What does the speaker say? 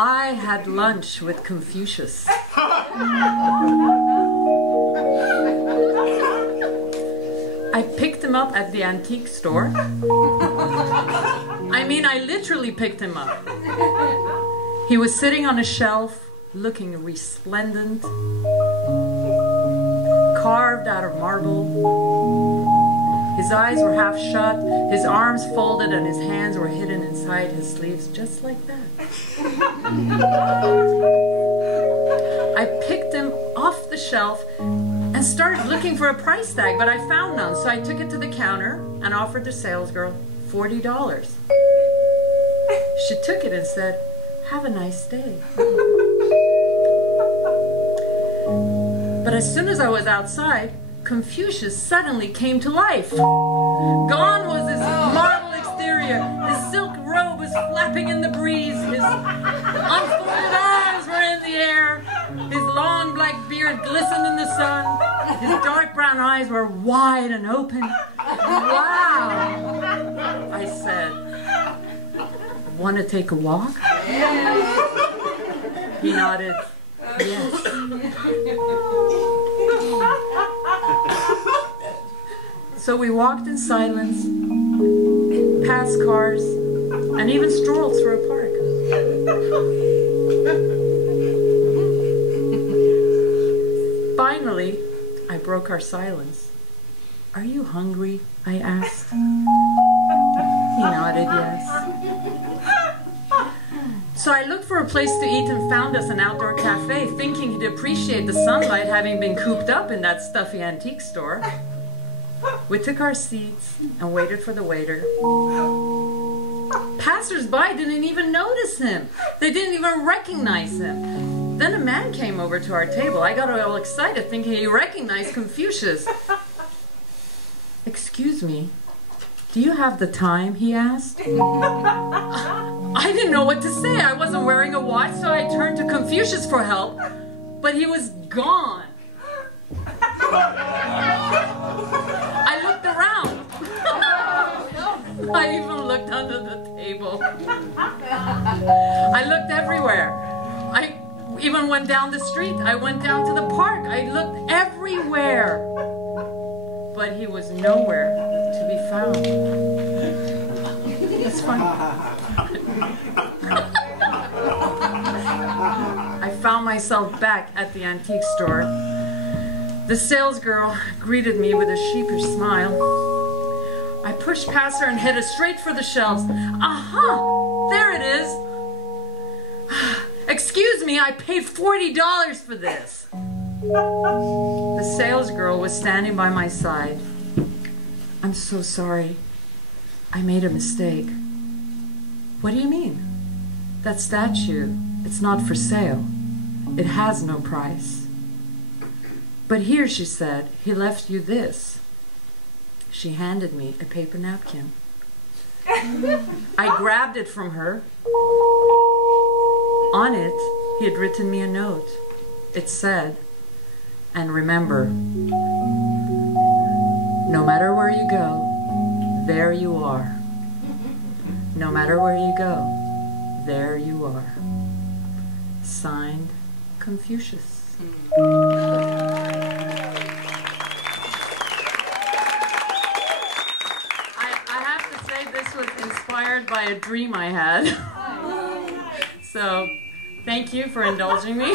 I had lunch with Confucius. I picked him up at the antique store. I mean, I literally picked him up. He was sitting on a shelf, looking resplendent, carved out of marble. His eyes were half shut, his arms folded, and his hands were hidden inside his sleeves, just like that. I picked him off the shelf and started looking for a price tag, but I found none, so I took it to the counter and offered the salesgirl $40. She took it and said, "Have a nice day." But as soon as I was outside, Confucius suddenly came to life. Gone was his marble exterior. His silk robe was flapping in the breeze. His unfolded arms were in the air. His long black beard glistened in the sun. His dark brown eyes were wide and open. Wow, I said. Want to take a walk? He nodded, yes. So we walked in silence, past cars, and even strolled through a park. Finally, I broke our silence. "Are you hungry?" I asked. He nodded yes. So I looked for a place to eat and found us an outdoor cafe, thinking he'd appreciate the sunlight, having been cooped up in that stuffy antique store. We took our seats and waited for the waiter. Passers-by didn't even notice him. They didn't even recognize him. Then a man came over to our table. I got all excited, thinking he recognized Confucius. "Excuse me, do you have the time?" he asked. I didn't know what to say. I wasn't wearing a watch, so I turned to Confucius for help, but he was gone. I looked around. I even looked under the table. I looked everywhere. I even went down the street. I went down to the park. I looked everywhere. But he was nowhere to be found. It's funny. I found myself back at the antique store. The salesgirl greeted me with a sheepish smile. I pushed past her and headed straight for the shelves. Aha! There it is! "Excuse me, I paid $40 for this." The salesgirl was standing by my side. "I'm so sorry. I made a mistake." "What do you mean?" "That statue, it's not for sale. It has no price." "But here," she said, "he left you this." She handed me a paper napkin. I grabbed it from her. On it, he had written me a note. It said, "And remember, no matter where you go, there you are. No matter where you go, there you are." Signed, Confucius. I have to say this was inspired by a dream I had. So, thank you for indulging me.